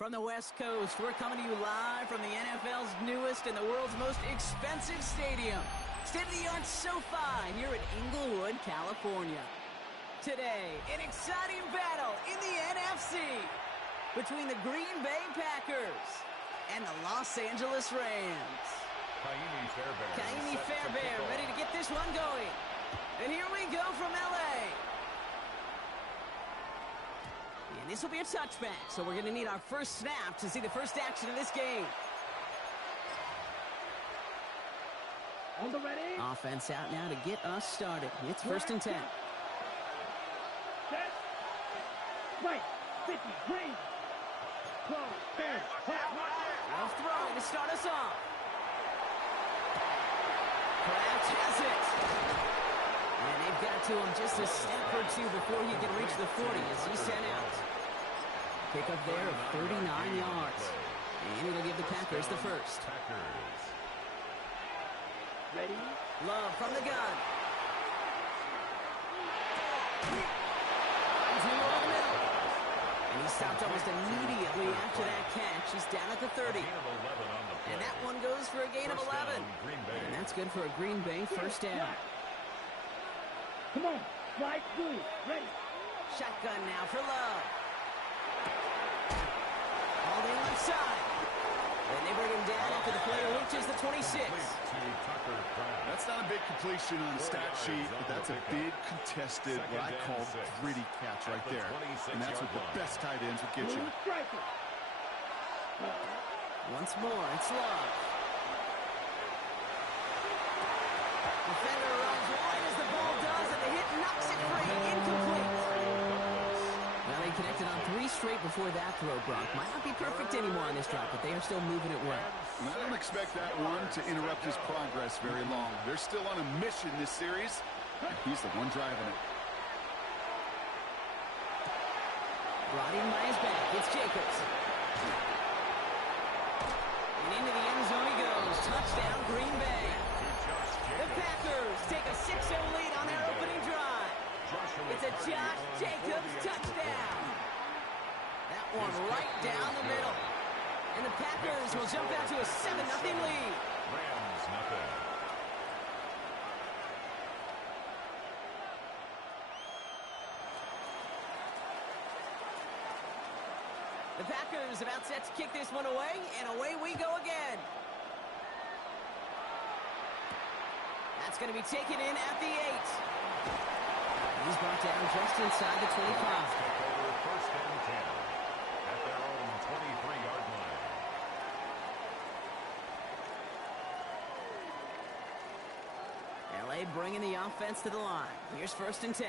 From the West Coast, we're coming to you live from the NFL's newest and the world's most expensive stadium, state-of-the-art SoFi here in Inglewood, California. Today, an exciting battle in the NFC between the Green Bay Packers and the Los Angeles Rams. Ka'imi Fairbairn ready to get this one going. And here we go from L.A. And this will be a touchback, so we're going to need our first snap to see the first action of this game. On the ready. Offense out now to get us started. It's 1st and 10. Set. Right. 50. Green. Close. Fair. Well thrown to start us off. Kraft has it. And they've got to him just a step or two before he can reach the 40 as he's sent out. Pickup there of 39 yards. And it'll give the Packers the first. Ready. Love from the gun. And he stopped almost immediately after that catch. He's down at the 30. And that one goes for a gain of 11. And that's good for a Green Bay first down. Come on. Slide through. Ready. Shotgun now for Love. All the left side. And they bring him down after the player reaches the 26. That's not a big completion on the stat sheet, but that's a big contested, what I call gritty catch right there. And that's what the best tight ends will get you. Once more, it's Love. Defender runs wide as the ball does, and the hit knocks it free. Incomplete. Well, they connected on 3 straight before that throw, Brock. Might not be perfect anymore on this drive, but they are still moving it well. And I don't expect that one to interrupt his progress very long. They're still on a mission this series, and he's the one driving it. Brought in by his back. It's Jacobs. And into the end zone he goes. Touchdown, Green Bay. The Packers take a 6-0 lead on their opening drive. It's a Josh Jacobs touchdown. That one right down the middle. And the Packers will jump out to a 7-0 lead. Rams nothing. The Packers about set to kick this one away, and away we go again. That's going to be taken in at the 8. He's brought down just inside the 25. First and 10 at their own 23-yard line. L.A. bringing the offense to the line. Here's 1st and 10.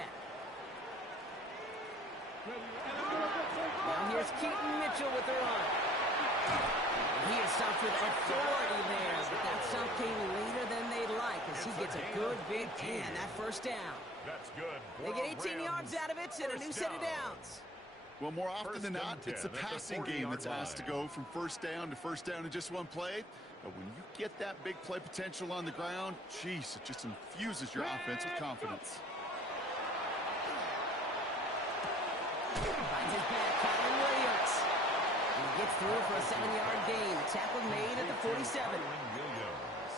Now here's Keaton Mitchell with the run. He is stopped with authority there, but that stop came later than they'd like as he gets a good big and that first down. That's good. They get 18 yards out of it and a new set of downs. Well, more often than not, it's the passing game that's asked to go from first down in just one play. But when you get that big play potential on the ground, geez, it just infuses your offense with confidence. Finds his back, Kyren Williams. And he gets through for a 7-yard gain. A tackle made at the 47.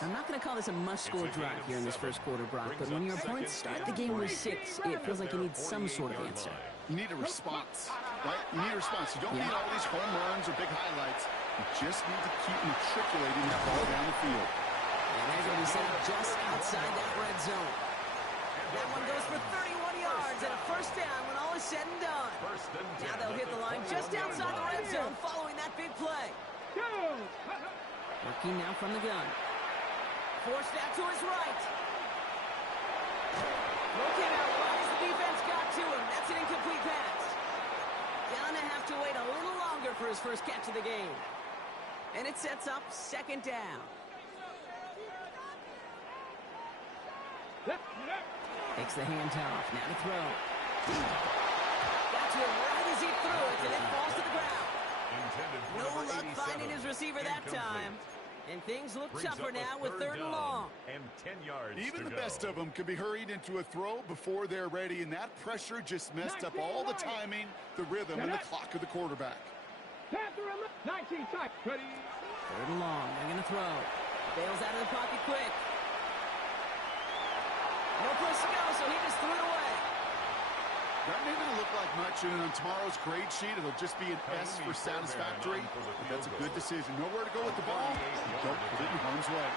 I'm not going to call this a must-score drive here in this first quarter, Brock, but when your opponents start the game with 6, it feels like you need some sort of answer. You need a response, right? You need a response. You don't need all these home runs or big highlights. You just need to keep matriculating that ball down the field. And they're going to be set up just outside that red zone. That one goes for 31 yards and a first down when all is said and done. Now they'll hit the line just outside the red zone following that big play. Working now from the gun. Forced out to his right. Looking out wide as the defense got to him. That's an incomplete pass. Gonna have to wait a little longer for his first catch of the game. And it sets up 2nd down. Takes the handoff. Now to throw. Got to him right as he threw it, and it falls to the ground. No luck finding his receiver that time. And things look tougher now with 3rd and long. And 10 yards. Even the best of them can be hurried into a throw before they're ready, and that pressure just messed up all the timing, the rhythm, and the clock of the quarterback. Panther 19 tight. Ready. Third and long. They're going to throw. Bails out of the pocket quick. No place to go, so he just threw it away. That may not look like much, and on tomorrow's grade sheet, it'll just be an S for satisfactory. But that's a good decision. Nowhere to go with the ball. Don't put it in harm's way.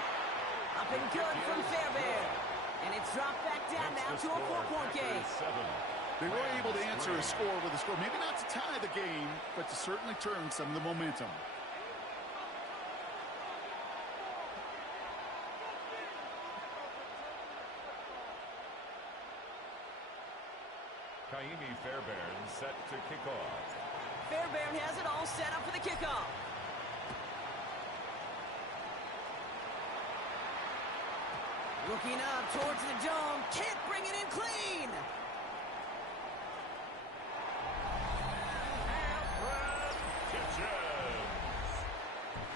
Up and good from Fairbairn. And it's dropped back down now to a 4-point game. They were able to answer a score with a score. Maybe not to tie the game, but to certainly turn some of the momentum. Kaimi Fairbairn set to kick off. Fairbairn has it all set up for the kickoff. Looking up towards the dome. Can't bring it in clean.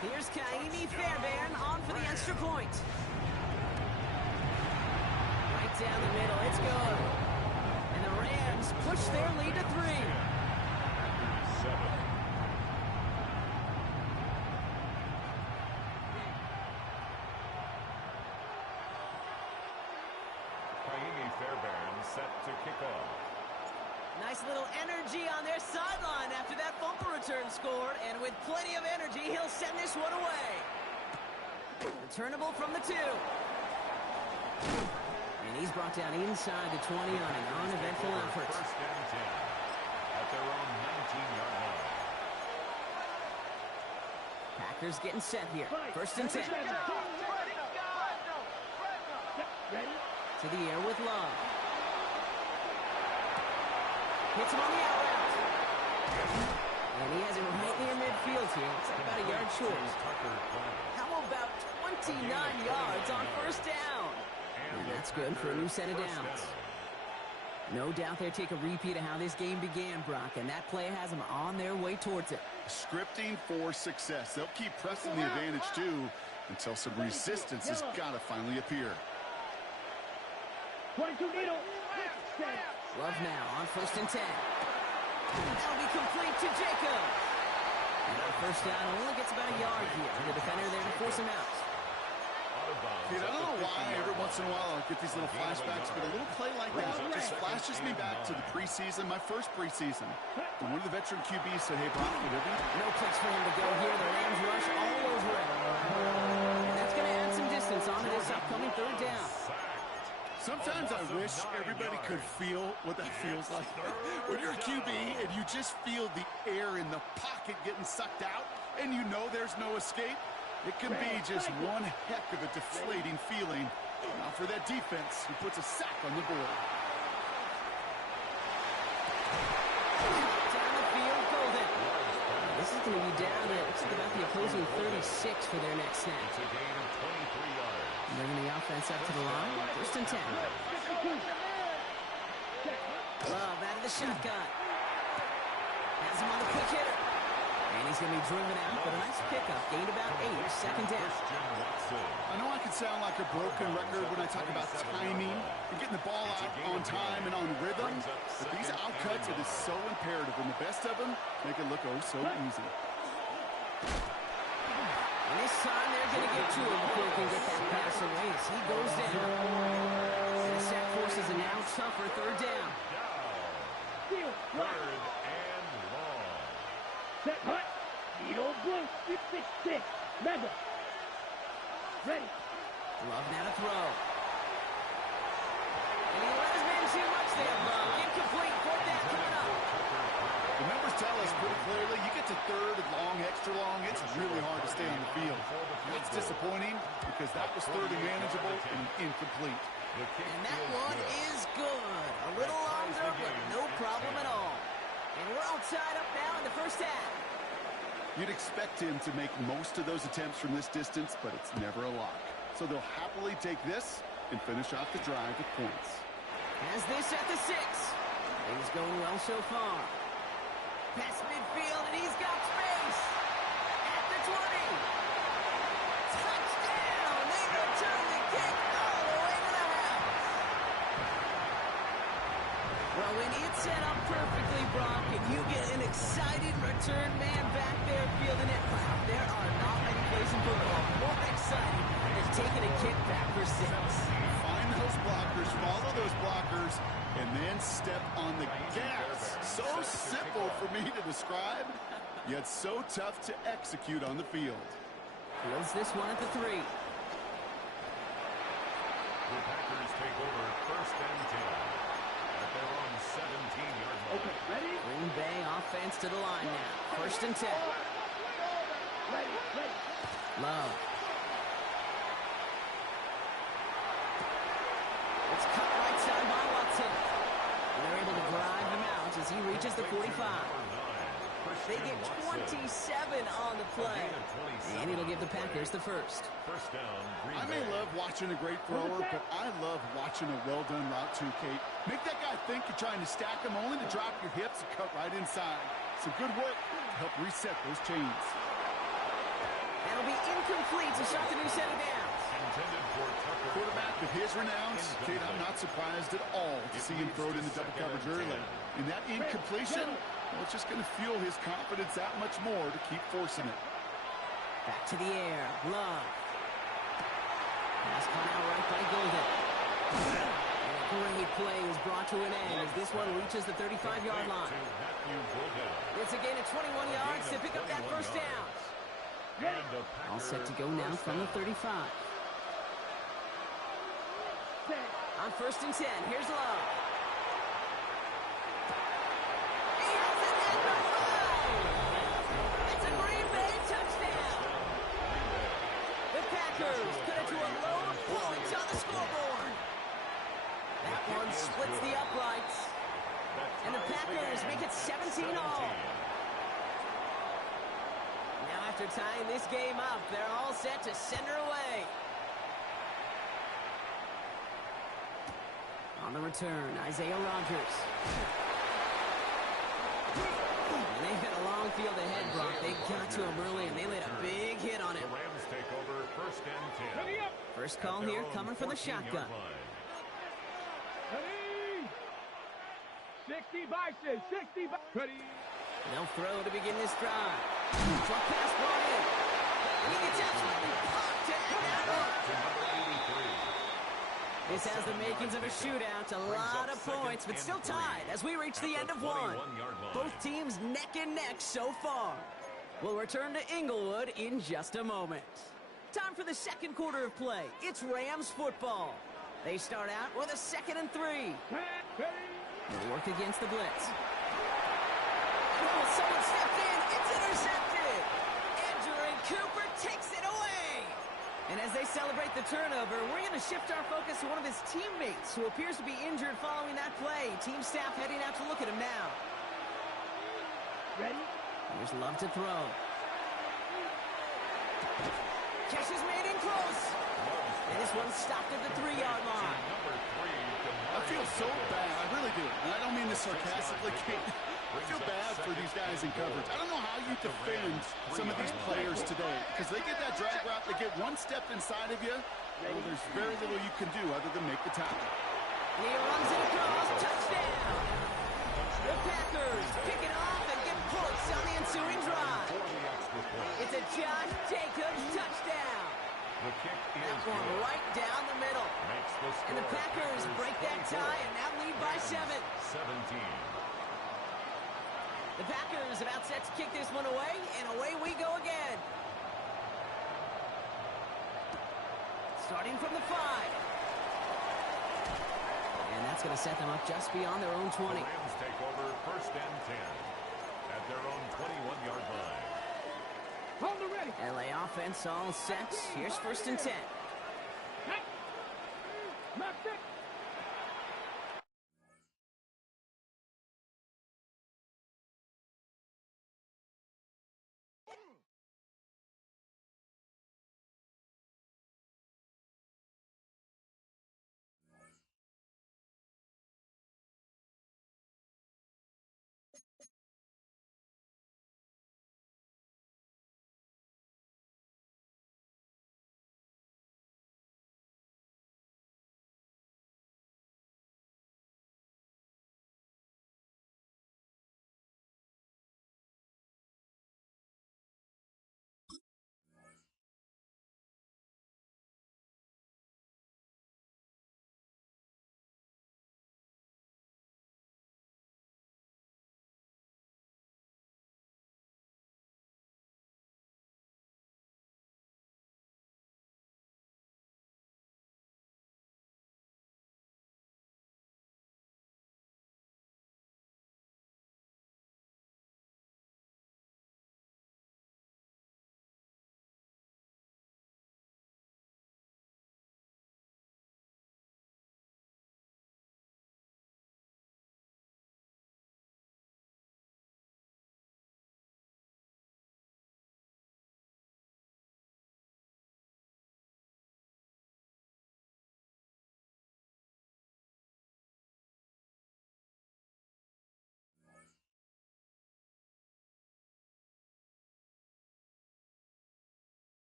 Here's Kaimi Fairbairn on for the extra point. Right down the middle. It's good. And the Rams push their lead to 3. Kaimi Fairbairn set to kick off. Nice little energy on their sideline after that fumble return scored. And with plenty of energy, he'll send this one away. Returnable from the 2. And he's brought down inside the 20 on an uneventful effort. First and 10 at their own 19-yard line. Packers getting set here. First and 10. Ready. To the air with Love. Hits him on the out route. And he has it right near midfield here. It's like about a yard short. How about 29 yards on first down? And that's good for a new set of downs. No doubt they'll take a repeat of how this game began, Brock, and that play has them on their way towards it. Scripting for success. They'll keep pressing the advantage, too, until some resistance has got to finally appear. 22 needle. Love now on first and 10. That'll be complete to Jacob. And on first down, only gets about a yard here. The defender there to force him out. Dude, I don't know why every once in a while I'll get these little flashbacks, but a little play like that just flashes me back to the preseason, my first preseason. When one of the veteran QBs said, hey, Brock, whatever. No place for him to go here. The Rams rush all over it. And that's going to add some distance onto this upcoming third down. Sometimes I wish everybody could feel what that feels like. When you're a QB and you just feel the air in the pocket getting sucked out and you know there's no escape, it can be just one heck of a deflating feeling. Now for that defense, who puts a sack on the board. Down the field, Golden. This is going to be down at about the opposing 36 for their next snap. It's a gain of 23 yards. Bringing the offense up to the line. First and 10. Love out of the shotgun. Has him on the quick hitter. And he's going to be driven out, but a nice pickup. Gained about 8. Second down. I know I can sound like a broken record when I talk about timing and getting the ball out on time and on rhythm, but these outcuts, it is so imperative, and the best of them make it look oh so easy. And this time they're going to get to him before he can get that pass away as he goes down. And the sack forces a now tougher third down. Third and long. Set, hut. Needle blue. 6-6. Mega. Ready. Love now to throw. And he let his man too much there, Love. Incomplete. Fourth down coming up. The numbers tell us pretty clearly, you get to third and long, extra long, it's really hard to stay on the field. It's disappointing because that was third and manageable and incomplete. And that one is good. A little longer, but no problem at all. And we're all tied up now in the first half. You'd expect him to make most of those attempts from this distance, but it's never a lock. So they'll happily take this and finish off the drive with points. Has this at the 6. Things going well so far. Past midfield, and he's got space. At the 20. Touchdown! They return the kick all the way to the house. Well, when it's set up perfectly, Brock, and you get an excited return man back there fielding it, wow, there are not many plays in football more exciting than taking a kick back for 6. Find those blockers, follow those blockers, and then step on the gas. So simple for me to describe, yet so tough to execute on the field. Fields this one at the 3. The Packers take over first and 10 at their own 17-yard line. Okay, ready? Green Bay offense to the line now. First and 10. Ready, ready. Love. It's cut right side by Watson. And they're able to drive him out as he reaches the 45. They get 27 on the play. And it'll give the Packers the first. First down, Green I may Bay. love watching a great thrower, but I love watching a well-done route too, Kate. Make that guy think you're trying to stack him, only to drop your hips and cut right inside. Some good work to help reset those chains. That'll be incomplete to start the new set of downs. Intended for Tucker. Quarterback with his renounce, Kate, I'm not surprised at all to see him throw it into double coverage early. And that incompletion, well, it's just going to fuel his confidence that much more to keep forcing it. Back to the air. Love. Pass caught out right by Golden. And a great play is brought to an end as this one reaches the 35-yard line. It's a gain of 21 yards to pick up that first down. All set to go now from the 35. On first and 10, here's Love. He has it at the 5. It's a Green Bay touchdown. The Packers cut it to a low of points on the scoreboard. That one splits the uprights. And the Packers make it 17 all. Now after tying this game up, they're all set to send her away. On the return, Isaiah Rodgers. And they had a long field ahead, Brock. They got to him early, and they laid a big hit on him. The Rams take over first and 10. First call here coming from the shotgun. Ready? 60 Bison, 60 Bison. Ready? They'll throw to begin this drive. Drop pass brought in. And he gets absolutely popped to end that one. This has the makings of a shootout, a lot of points, but still tied as we reach the end of one. Both teams neck and neck so far. We'll return to Inglewood in just a moment. Time for the second quarter of play. It's Rams football. They start out with a 2nd and 3. They'll work against the blitz. Oh, someone stepped in. It's intercepted. Andrew Cooper takes it away. And as they celebrate the turnover, we're going to shift our focus to one of his teammates who appears to be injured following that play. Team staff heading out to look at him now. Ready? Here's Love to throw. Catch is made in close. And this one's stopped at the 3-yard line. I feel so bad. I really do. And I don't mean this sarcastically, Kate. I feel bad for these guys in coverage. I don't know how you defend some of these players today because they get that drag route, they get one step inside of you, well, there's very little you can do other than make the tackle. He runs it across. Touchdown. The Packers pick it off and get points on the ensuing drive. It's a Josh Jacobs touchdown. The kick That is one good. right down the middle. Makes the And the score. Packers break that tie and now lead by 7. 17. The Packers about set to kick this one away, and away we go again. Starting from the 5. And that's going to set them up just beyond their own 20. The Rams take over first and 10 at their own 21-yard line. Hold it ready. LA offense all set. Here's first and 10. Left it.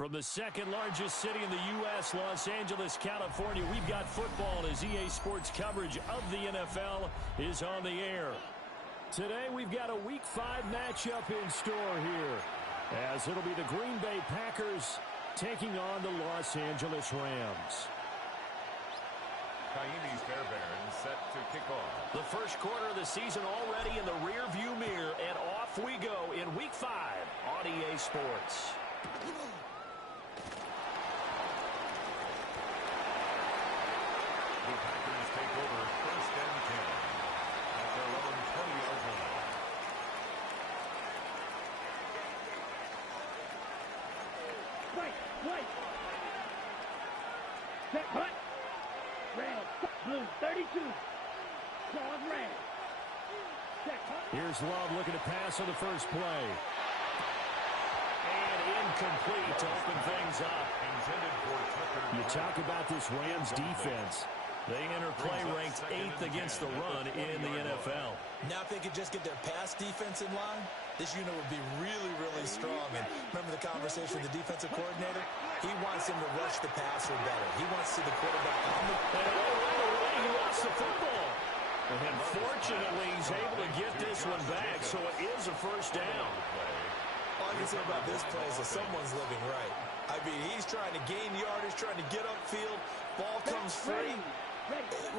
From the second largest city in the U.S., Los Angeles, California, we've got football as EA Sports coverage of the NFL is on the air. Today, we've got a Week 5 matchup in store here, as it'll be the Green Bay Packers taking on the Los Angeles Rams. Kaimi's Fairbairn set to kick off. The first quarter of the season already in the rear-view mirror, and off we go in Week 5 on EA Sports. The Packers take over first and 10 at their own 20-yard line. Right. Set, hut. Red, blue, 32. Claws red. Set, hut. Here's Love looking to pass on the first play. And incomplete to open things up. Intended for Tucker. You talk about this Rams defense. They enter play ranked 8th against the run in the NFL. Now if they could just get their pass defense in line, this unit would be really, really strong. And remember the conversation with the defensive coordinator? He wants him to rush the passer better. He wants to see the quarterback on the... And right away, he lost the football. And fortunately, he's able to get this one back, so it is a first down. All I can say about this play is that someone's living right. I mean, he's trying to gain yardage, trying to get upfield. Ball comes free.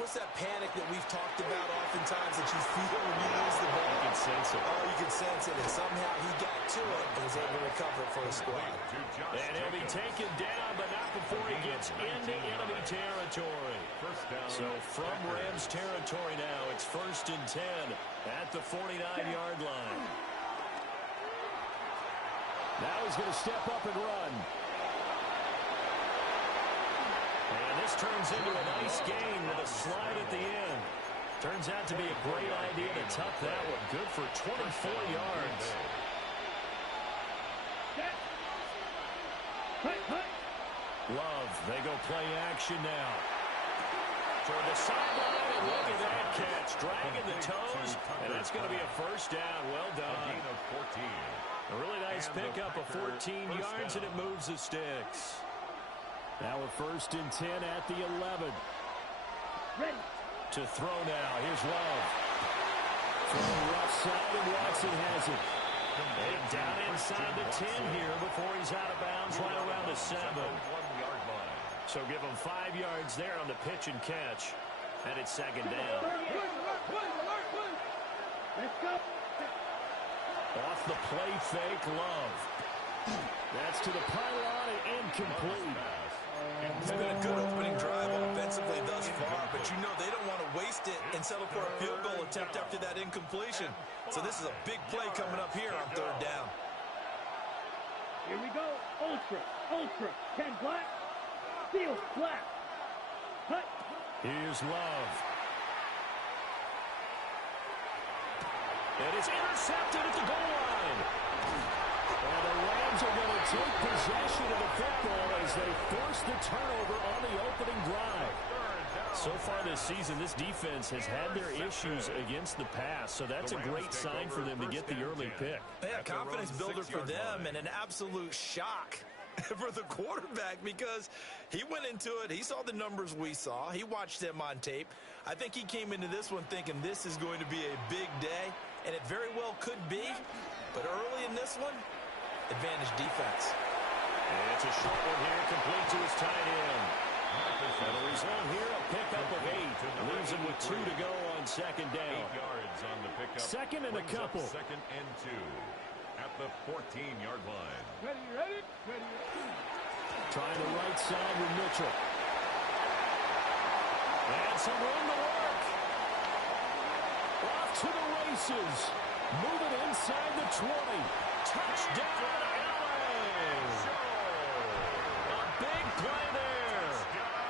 What's that panic that we've talked about oftentimes that you feel when you lose the ball? You can sense it. Oh, you can sense it. And somehow he got to it and was able to recover it for the squad. And he'll be taken down, but not before he gets into enemy territory. So from Rams territory now, it's first and 10 at the 49-yard line. Now he's going to step up and run. And this turns into a nice gain with a slide at the end. Turns out to be a great idea to tuck that one. Good for 24 yards. Love, they go play action now. Toward the sideline, and look at that catch. Dragging the toes, and that's going to be a first down. Well done. A gain of 14. A really nice pickup of 14 yards, and it moves the sticks. Now we're first and 10 at the 11. Ready. To throw now. Here's Love. From the left side, and Watson has it. And down inside the 10 here before he's out of bounds right around the 7. 1-yard line. So give him 5 yards there on the pitch and catch. And it's second down. Let's go. Off the play fake, Love. That's to the pylon and incomplete. It's been a good opening drive offensively thus far, but you know they don't want to waste it and settle for a field goal attempt after that incompletion. So this is a big play coming up here on third down. Here we go. Ultra. 10 black. Field black. Hut. Here's Love. And it's intercepted at the goal line. And the Rams are going to take possession of the football as they force the turnover on the opening drive. So far this season, this defense has had their issues against the pass, so that's a great sign for them to get the early pick. Yeah, confidence builder for them and an absolute shock for the quarterback because he went into it. He saw the numbers we saw. He watched them on tape. I think he came into this one thinking this is going to be a big day, and it very well could be. But early in this one, advantage defense. And it's a short one here, complete to his tight end. And the result here, a pickup of 8. Leaves him with 2 to go on second down. 8 yards on the pickup. Second and a couple. Second and 2 at the 14-yard line. Ready. Trying the right side with Mitchell. And some room to work. Off to the races. Moving inside the 20. Touchdown, LA! A big play there.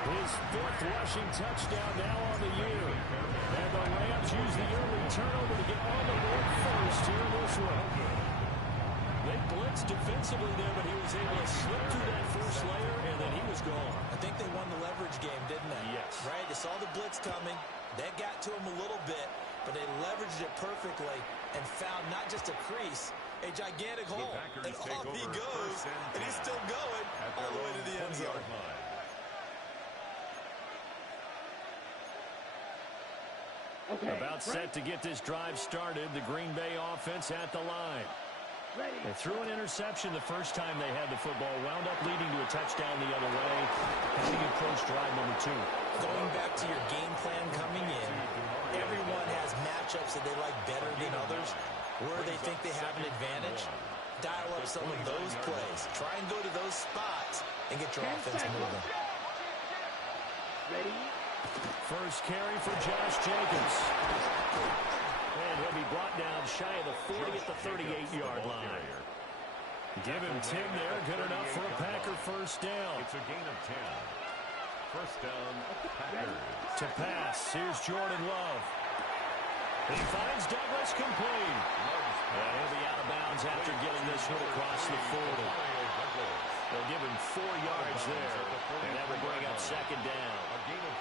His 5th rushing touchdown now on the year. And the Rams use the early turnover to get on the board first here in this one. They blitzed defensively there, but he was able to slip through that first layer, and then he was gone. I think they won the leverage game, didn't they? Yes. Right? They saw the blitz coming. That got to him a little bit. but they leveraged it perfectly and found not just a crease, a gigantic hole. And off he goes, and he's still going all the way to the end zone. Okay, About set to get this drive started, the Green Bay offense at the line. They threw an interception the first time they had the football, wound up leading to a touchdown the other way, as he approached drive number 2. Going back to your game plan coming in, everyone has matchups that they like better than others, where they think they have an advantage. Dial up some of those plays. Try and go to those spots and get your offense moving. ready? First carry for Josh Jacobs. And he'll be brought down shy of the 40 at the 38-yard line. Give him 10 there. Good enough for a Packer first down. It's a gain of 10. First down, Packers. To pass, here's Jordan Love. He finds Douglas complete. And he'll be out of bounds after getting this one across the 40. They'll give him 4 yards there. And that will bring up second down. A gain of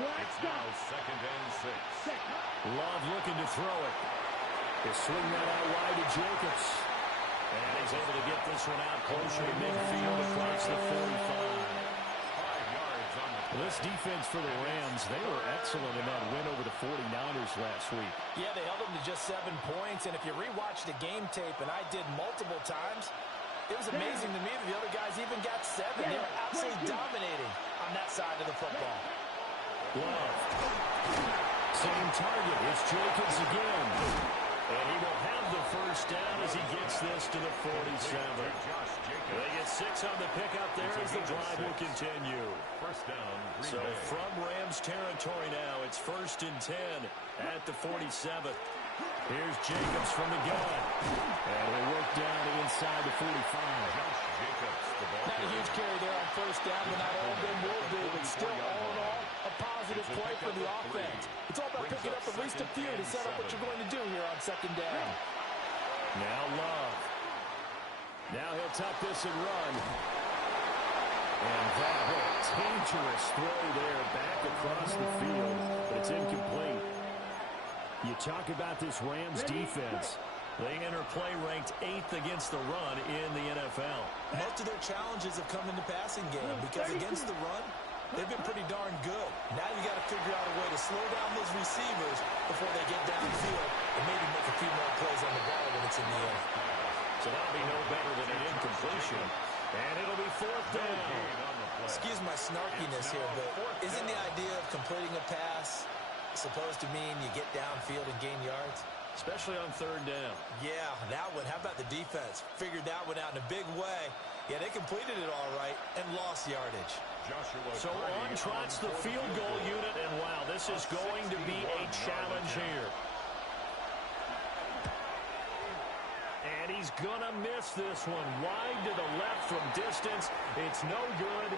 4. It's now second and 6. Love looking to throw it. He'll swing that out wide to Jacobs. And he's able to get this one out closer to midfield across the 45. This defense for the Rams, they were excellent in that win over the 49ers last week. Yeah, they held them to just 7 points, and if you rewatch the game tape, and I did multiple times, it was amazing to me that the other guys even got 7. They were absolutely dominating on that side of the football. Love. Same target. It's Jacobs again. And he will have the first down as he gets this to the 47. They get 6 on the pickup there as the drive will continue. First down, So from Rams territory now, it's first and 10 at the 47th. Here's Jacobs from the gun. And he'll work down inside the 45. Not a huge carry there on first down, but not all of them will be, but still all in all, a positive play for the offense. It's all about picking up at least a few to set up what you're going to do here on second down. Now Love. Now he'll tuck this and run. And that a dangerous throw there back across the field, but it's incomplete. You talk about this Rams defense. They enter play ranked 8th against the run in the NFL. Most of their challenges have come in the passing game because against the run, they've been pretty darn good. Now you got to figure out a way to slow down those receivers before they get downfield and maybe make a few more plays on the ball when it's in the air. So that'll be no better than an incompletion. And it'll be 4th down. Excuse my snarkiness here, but isn't the idea of completing a pass supposed to mean you get downfield and gain yards? Especially on 3rd down. Yeah, that one. How about the defense? Figured that one out in a big way. Yeah, they completed it all right and lost yardage. So on trots the field goal unit, and wow, this is going to be a challenge here. And he's gonna miss this one. Wide to the left from distance. It's no good.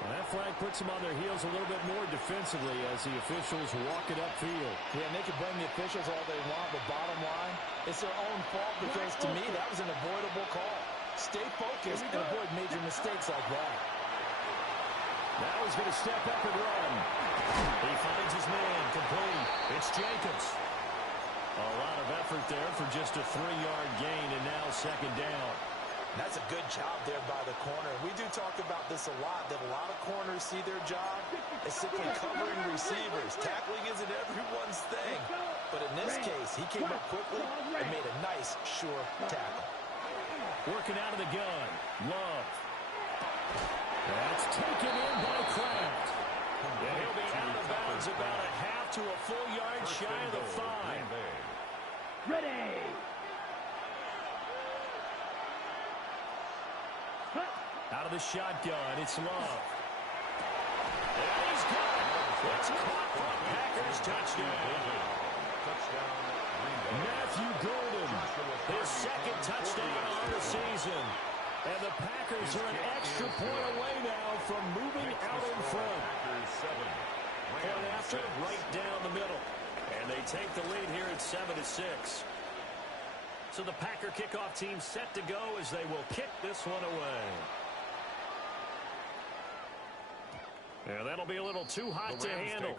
And that flag puts them on their heels a little bit more defensively as the officials walk it upfield. Yeah, and they can blame the officials all they want, but bottom line, it's their own fault because to me that was an avoidable call. Stay focused and avoid major mistakes like that. Now he's going to step up and run. He finds his man complete. It's Jacobs. A lot of effort there for just a 3-yard gain, and now second down. That's a good job there by the corner. We do talk about this a lot, that a lot of corners see their job as simply covering receivers. Tackling isn't everyone's thing. But in this case, he came up quickly and made a nice, sure tackle. Working out of the gun. Love. That's taken in by Kraft. And he'll be out of bounds about a half to a full yard shy of the 5. Ready. Out of the shotgun, it's Love. And he's got it. It's caught for a Packers touchdown. Matthew Golden, his 2nd touchdown on the season. And the Packers are an extra point away now from moving out in front. Point after, right down the middle. And they take the lead here at 7-6. So the Packer kickoff team set to go as they will kick this one away. Yeah, that'll be a little too hot to handle.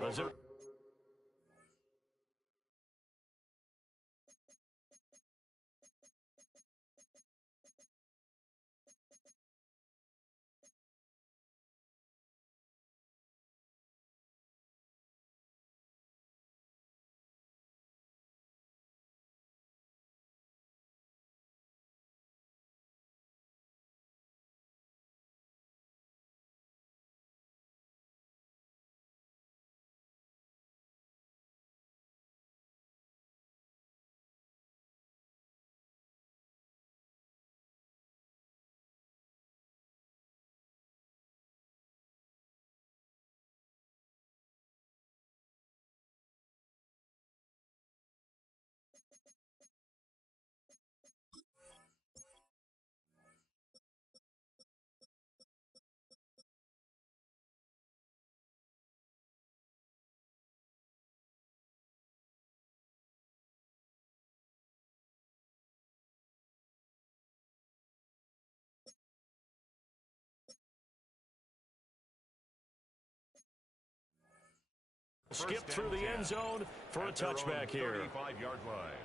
Skip through the end zone for a touchback here. 35-yard line.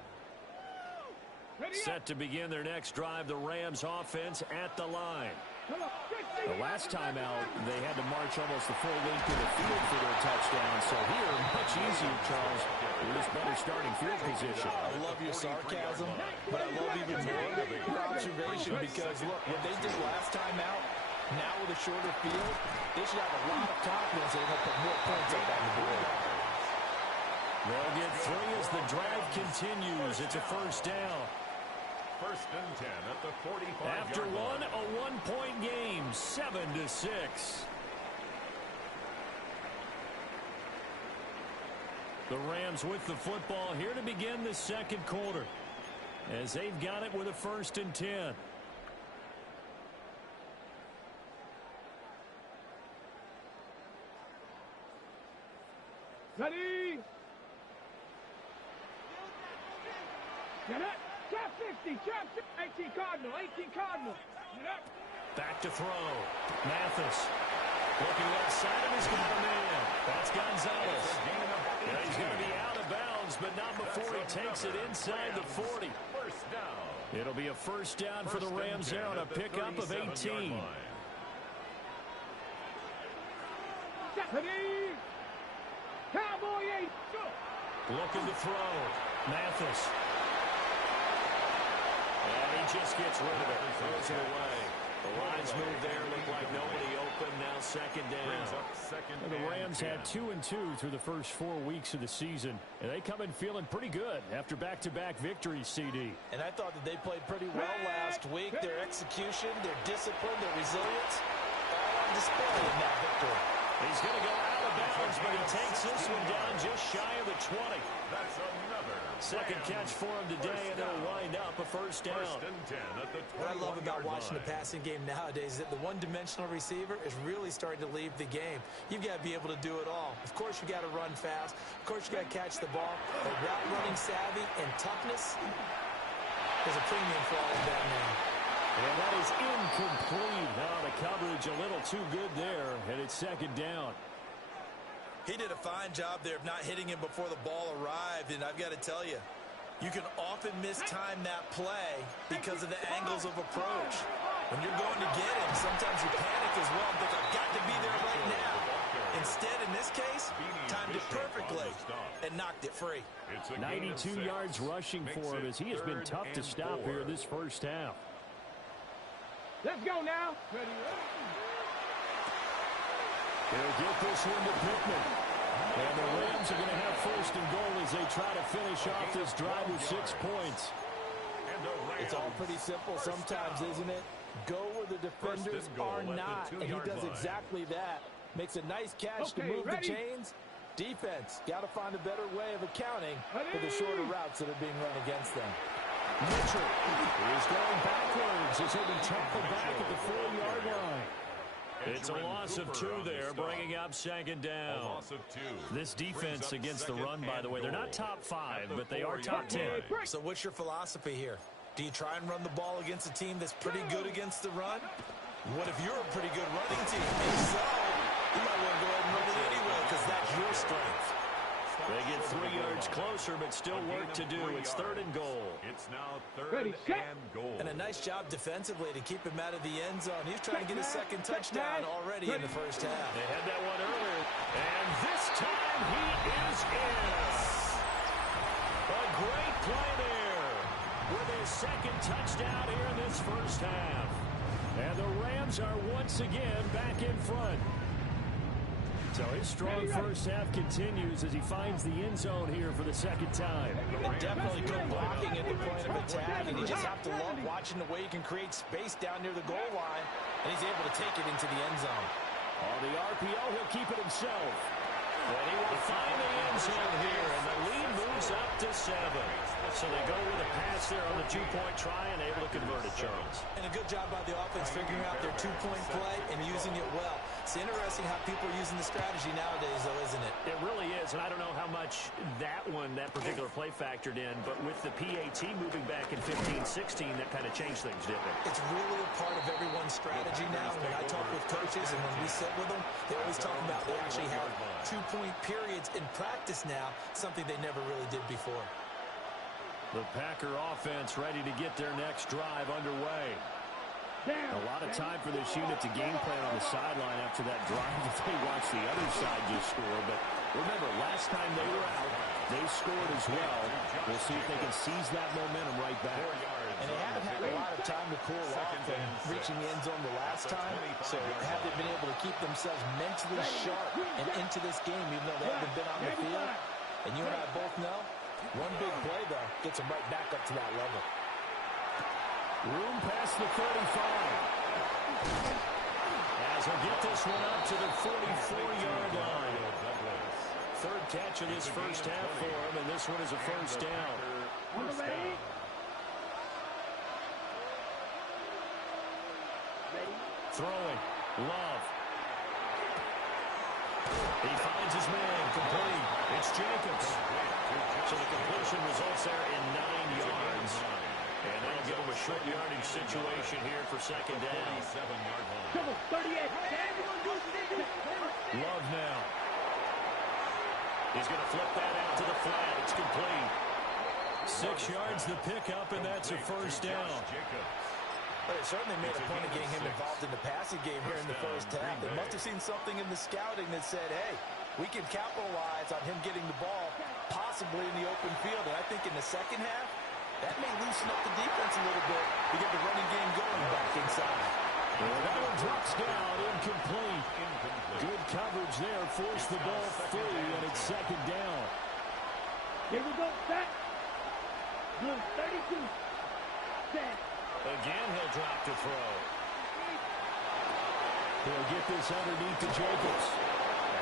Set to begin their next drive, the Rams offense at the line. The last time out, they had to march almost the full length of the field for their touchdown. So here, much easier, Charles, with better starting field position. I love your sarcasm, but I love even more your observation because, look, what they did last time out, now with a shorter field, they should have a lot of confidence they're going to put more points up on the board. They'll get 3 as the drive continues. It's a first down. First and 10 at the 45-yard After one, line. a one-point game, 7-6. The Rams with the football here to begin the second quarter as they've got it with a first and 10. Ready? Get it. Trap 60. Trap 18 Cardinal. 18 Cardinal. Get it. Back to throw. Mathis. Looking left side of his got a man. That's Gonzalez. Yeah, he's going to be out of bounds, but not before he takes it inside the 40. First down. It'll be a first down for the Rams there on a pickup of 18. Ready? Cowboy 8. Go. Looking to throw. Mathis. And he just gets rid of it. Throws it away. The lines move there. Look like nobody open. Now second down. And the Rams had 2-2 through the first 4 weeks of the season. And they come in feeling pretty good after back-to-back victories, CD. And I thought that they played pretty well last week. Their execution, their discipline, their resilience, all on display in that victory. He's going to go out of bounds, but he takes this one down just shy of the 20. That's another Second catch for him today, and it'll wind up a first down. First and 10 at the 21-yard line. What I love about watching the passing game nowadays is that the one-dimensional receiver is really starting to leave the game. You've got to be able to do it all. Of course, you got to run fast. Of course, you got to catch the ball. But route running savvy and toughness is a premium for all of that now. And that is incomplete. Now the coverage a little too good there, and it's second down. He did a fine job there of not hitting him before the ball arrived, and I've got to tell you, you can often mistime that play because of the angles of approach. When you're going to get him, sometimes you panic as well and think, I've got to be there right now. Instead, in this case, timed it perfectly and knocked it free. 92 yards rushing for him as he has been tough to stop here this first half. Let's go now. Ready? They'll get this one to Pittman. And the Rams are going to have first and goal as they try to finish off this drive with 6 points. It's all pretty simple sometimes, isn't it? Go where the defenders are not, and he does exactly that. Makes a nice catch to move the chains. Defense, got to find a better way of accounting for the shorter routes that are being run against them. Mitchell is going backwards as he'll be tackled back at the 4-yard line. It's a loss of 2 there, bringing up second down. This defense against the run, by the way, they're not top 5, but they are top 10. So what's your philosophy here? Do you try and run the ball against a team that's pretty good against the run? What if you're a pretty good running team? If so, you might want to go ahead and run it anyway because that's your strength. They get 3 yards closer, but still work to do. It's third and goal. It's now third and goal. And a nice job defensively to keep him out of the end zone. He's trying to get a second touchdown already in the first half. They had that one earlier. And this time he is in. A great play there with his second touchdown here in this first half. And the Rams are once again back in front. So his strong first half continues as he finds the end zone here for the second time. Definitely good blocking at the point of attack, and you just have to love watching the way he can create space down near the goal line, and he's able to take it into the end zone. On the RPO, he'll keep it himself. And he will find the end zone here, and the lead moves up to 7. So they go with a pass there on the 2-point try and able to convert it, Charles. And a good job by the offense figuring out their 2-point play and using it well. It's interesting how people are using the strategy nowadays, though, isn't it? It really is, and I don't know how much that particular play factored in, but with the PAT moving back in 15-16, that kind of changed things, didn't it? It's really a part of everyone's strategy now. When I talk with coaches and when we sit with them, they always talk about they actually have 2-point 3-point periods in practice now, something they never really did before. The Packer offense ready to get their next drive underway. A lot of time for this unit to game plan on the sideline after that drive that they watched the other side just score. But remember, last time they were out, they scored as well. We'll see if they can seize that momentum right back. And they haven't had a lot of time to cool off from reaching the end zone the last time, so haven't been able to keep themselves mentally sharp and into this game, even though they haven't been on the field. And you and I both know, one big play, though, gets them right back up to that level. Room past the 35. As he'll get this one up to the 44-yard line. Third catch of this first half for him, and this one is a first down. Throwing. Love. He finds his man. Complete. It's Jacobs. So the completion results there in 9 yards. And that'll give him a short yardage situation here for second down. 38. Love now. He's going to flip that out to the flat. It's complete. 6 yards the pickup, and that's a first down. Well, they certainly made a point of getting him involved in the passing game here in the first half. They must have seen something in the scouting that said, hey, we can capitalize on him getting the ball possibly in the open field. And I think in the second half, that may loosen up the defense a little bit to get the running game going back inside. That one drops down, incomplete. Good coverage there, forced the ball free, and it's second down. Here we go, set. Good, 32. Set. Again, he'll drop to throw. He'll get this underneath to Jacobs.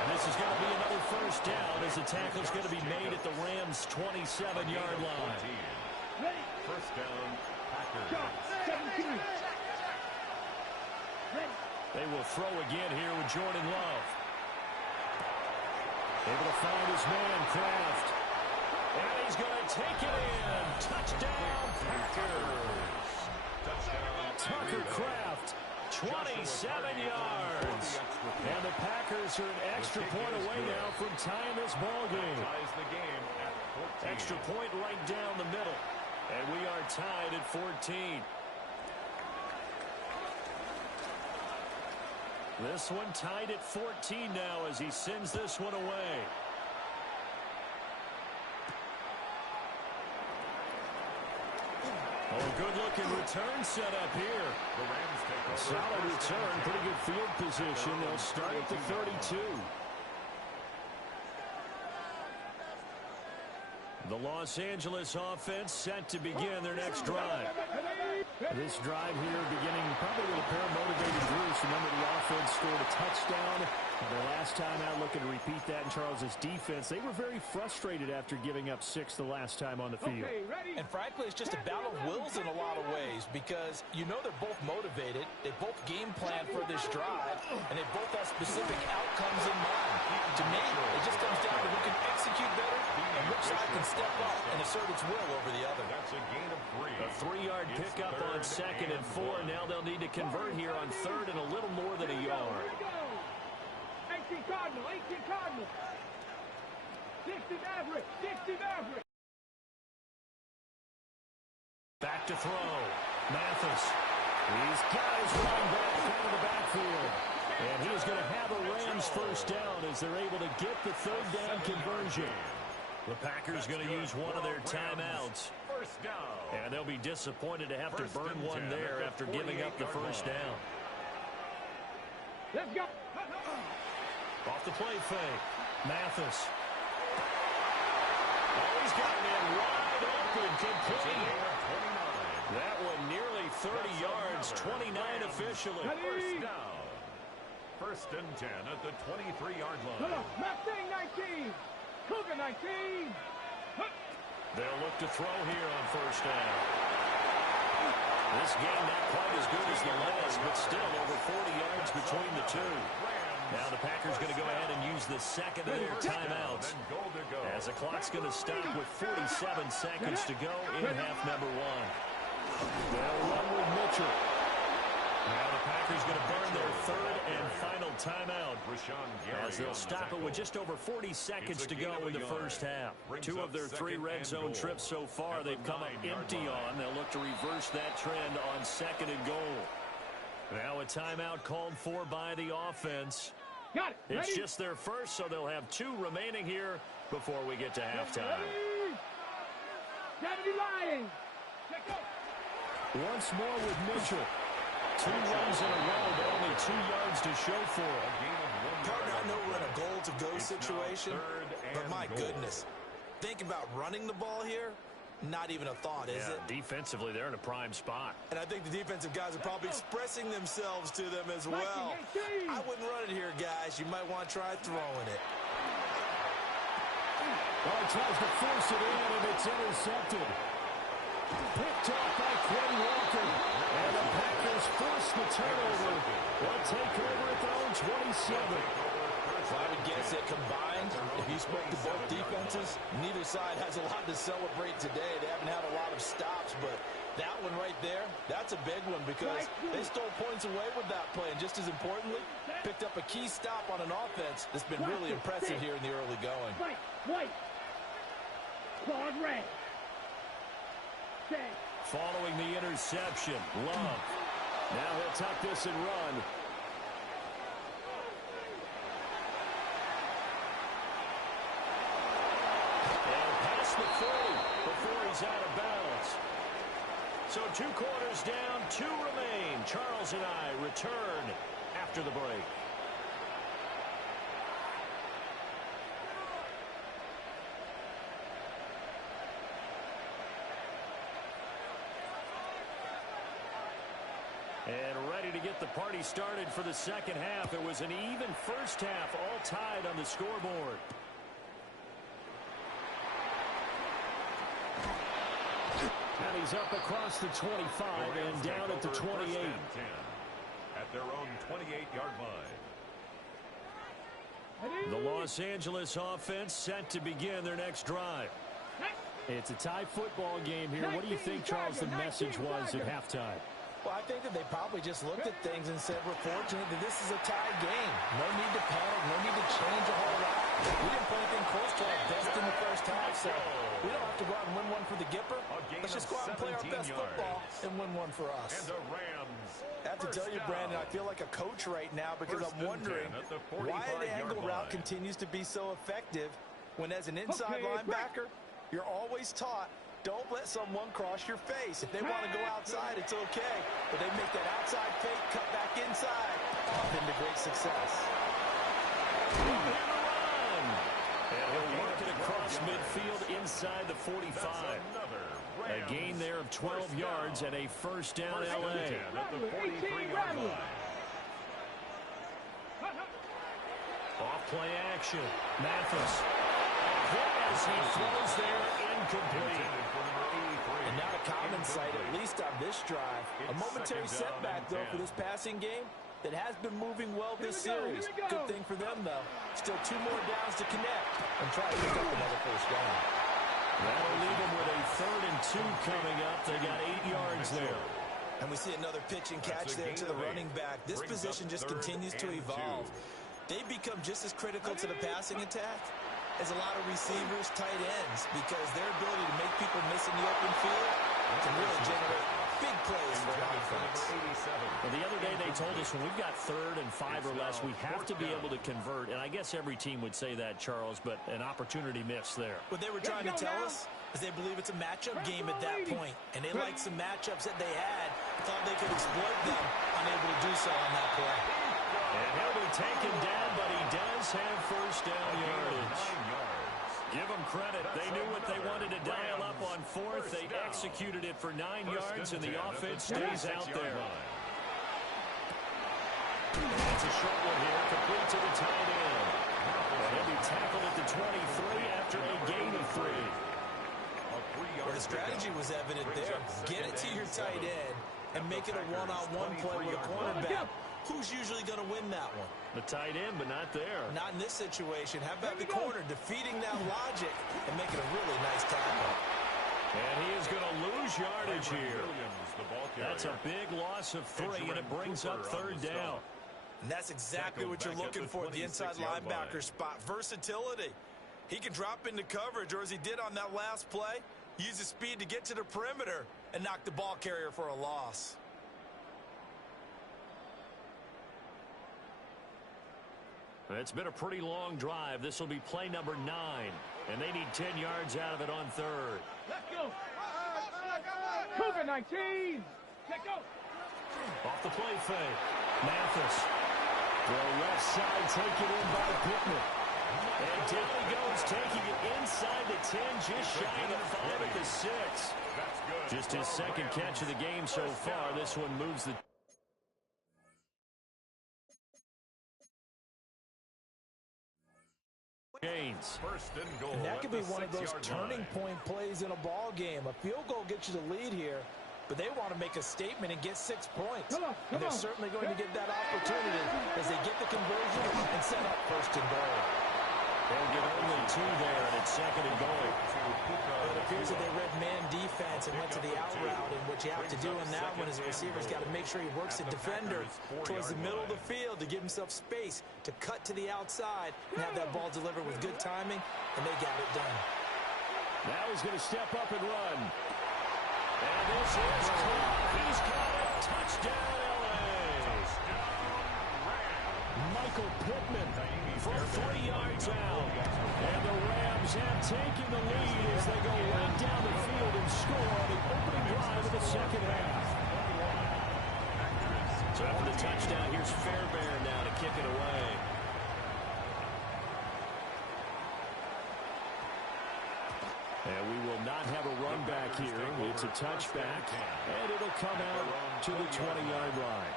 And this is going to be another first down as the tackle's going to be made at the Rams' 27-yard line. Ready. First down, Packers. 17. Ready. They will throw again here with Jordan Love. Able to find his man, Kraft. And he's going to take it in. Touchdown, Packers. Tucker Kraft, 27 yards. And the Packers are an extra point away now from tying this ball game. Extra point right down the middle. And we are tied at 14. This one tied at 14 now as he sends this one away. Oh, good-looking return set up here. Solid return, pretty good field position. They'll start at the 32. The Los Angeles offense set to begin their next drive. This drive here beginning probably with a pair of motivated Bruce. Remember, the offense scored a touchdown. Their last time out, looking to repeat that in Charles' defense. They were very frustrated after giving up 6 the last time on the field. And frankly, it's just a battle of wills in a lot of ways because you know they're both motivated. They both game plan for this drive, and they both have specific outcomes in mind. To me, it just comes down to who can execute better and which side can step up and assert its will over the other. That's a gain of 3. A 3-yard pickup on 2nd and 4. Now they'll need to convert here on 3rd and a little more than a yard. 18 Cardinal, 18 Cardinal. 60 Maverick, 60 Maverick. Back to throw. Mathis. He's got his running back out of the backfield. And he's going to have a Rams first down as they're able to get the 3rd down conversion. The Packers going to use one of their timeouts. And they'll be disappointed to have to burn one there after giving up the first down. Let's go. Off the play fake. Mathis. Oh, he's got it in wide open. Complete. That one nearly 30 yards. 29 officially. First down. 1st and 10 at the 23-yard line. Mustang 19. Cougar 19. They'll look to throw here on first down. This game not quite as good as the last, but still over 40 yards between the two. Now the Packers going to go ahead and use the 2nd of their timeouts as the clock's going to stop with 47 seconds to go in half number 1. They'll run with Mitchell. Now the Packers going to burn their third and final timeout as they'll stop it with just over 40 seconds to go in the first half. 2 of their 3 red zone trips so far they've come up empty on. They'll look to reverse that trend on 2nd and goal. Now a timeout called for by the offense. Got it. It's Ready? just their first, so they'll have 2 remaining here before we get to halftime. 70 Lions. Check out. Once more with Mitchell. 2 runs in a row, but only 2 yards to show for it. Partner, I know we're in a goal-to-go situation, but my goodness. Think about running the ball here. Not even a thought, is it? Defensively, they're in a prime spot. And I think the defensive guys are probably expressing themselves to them as well. I wouldn't run it here, guys. You might want to try throwing it. Well, he tries to force it in, and it's intercepted. Picked off by Quinn Walker. And the Packers force the turnover. They'll take over at their own 27. Well, I would guess that combined, if you spoke to both defenses, neither side has a lot to celebrate today. They haven't had a lot of stops, but that one right there, that's a big one because they stole points away with that play. And just as importantly, picked up a key stop on an offense that's been really impressive here in the early going. White. Claude red. Following the interception, Love. Now he'll tuck this and run. And past the 40 before he's out of bounds. So 2 quarters down, 2 remain. Charles and I return after the break. And ready to get the party started for the second half. It was an even first half, all tied on the scoreboard. And he's up across the 25 and down at the 28. At their own 28-yard line. The Los Angeles offense set to begin their next drive. It's a tie football game here. What do you think, Charles, the message was at halftime? Well, I think that they probably just looked at things and said, we're fortunate that this is a tie game. No need to panic, no need to change a whole lot. We didn't play anything close to our best in the first half, so we don't have to go out and win one for the Gipper. Let's just go out and play our best football and win one for us. And the Rams. I have to tell you, Brandon, I feel like a coach right now because I'm wondering why the angle route continues to be so effective when as an inside linebacker, you're always taught, don't let someone cross your face. If they want to go outside, it's okay. But they make that outside fake, cut back inside, off into great success. And he'll work it across midfield inside the 45. A gain there of 12 yards and a first down L.A. At the 43-yard line. Off play action. Mathis. As he throws there, incomplete. And not a common sight, at least on this drive. A momentary setback, though, for this passing game that has been moving well this series. Good thing for them, though. Still 2 more downs to connect and try to pick up another first down. That'll leave them with a 3rd and 2 coming up. They got 8 yards there. And we see another pitch and catch there to the running back. This position just continues to evolve. They become just as critical to the passing attack as a lot of receivers, tight ends, because their ability to make people miss in the open field can really generate big plays for an offense. Well, the other day they told us when we've got 3rd and 5 or less, we have to be able to convert. And I guess every team would say that, Charles, but an opportunity missed there. What they were trying to tell us is they believe it's a matchup game at that point, and they liked some matchups that they had, thought they could exploit them, unable to do so on that play. And he'll be taken down, but he does have first down yardage. Give them credit. They knew what they wanted to dial up on 4th. They executed it for 9 yards, and the offense stays out there. It's a short one here, complete to the tight end. And he'll be tackled at the 23 after a gain of 3. Well, the strategy was evident there. Get it to your tight end and make it a one-on-one play with a cornerback. Who's usually going to win that one? The tight end, but not there. Not in this situation. How about the corner defeating that logic and making a really nice tackle? And he is going to lose yardage here. That's a big loss of 3, and it brings up third down. And that's exactly what you're looking for, the inside linebacker spot. Versatility. He can drop into coverage, or as he did on that last play, use his speed to get to the perimeter and knock the ball carrier for a loss. It's been a pretty long drive. This will be play number 9, and they need 10 yards out of it on third. Let's go. Cougar 19. Let's go. Off the play fake. Mathis. Throw left side, taken in by Pittman. And down he goes, taking it inside the 10, just shy of the 5 at the 6. Just his second catch of the game so far. This one moves the Gaines. And that could be one of those turning point plays in a ball game. A field goal gets you the lead here, but they want to make a statement and get 6 points. And they're certainly going to get that opportunity as they get the conversion and set up first and goal. They'll get only 2 there, and it's second and goal. It appears that they read man defense and went to the out route, and what you have to do in that one is the receiver's got to make sure he works the defender towards the middle of the field to give himself space to cut to the outside and have that ball delivered with good timing, and they got it done. Now he's going to step up and run. And this is caught. He's got it. Touchdown, L.A. Michael Pittman from 3 yards out. And the Rams have taken the lead as they go right down the field and score on the opening drive of the second half. So after the touchdown, here's Fairbairn now to kick it away. And we will not have a run back here. It's a touchback, and it'll come out to the 20-yard line.